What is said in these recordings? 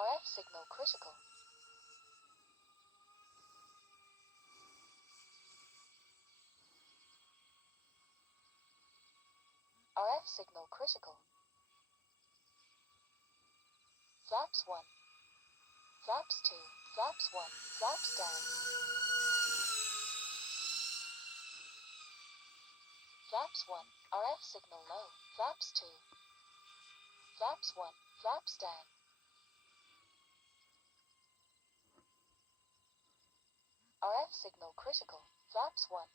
RF signal critical. RF signal critical. Flaps 1. Flaps 2. Flaps 1. Flaps down. Flaps 1. RF signal low. Flaps 2. Flaps 1. Flaps down. RF signal critical. Flaps 1.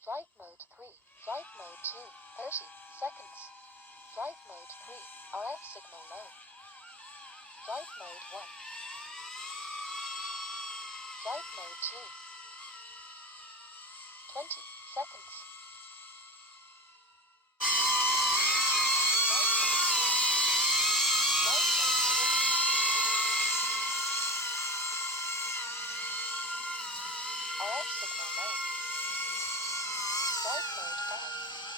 Flight mode 3. Flight mode 2. 30 seconds. Flight mode 3. RF signal low. Flight mode 1. Flight mode 2. 20 seconds. RF signal low. Flight mode 5.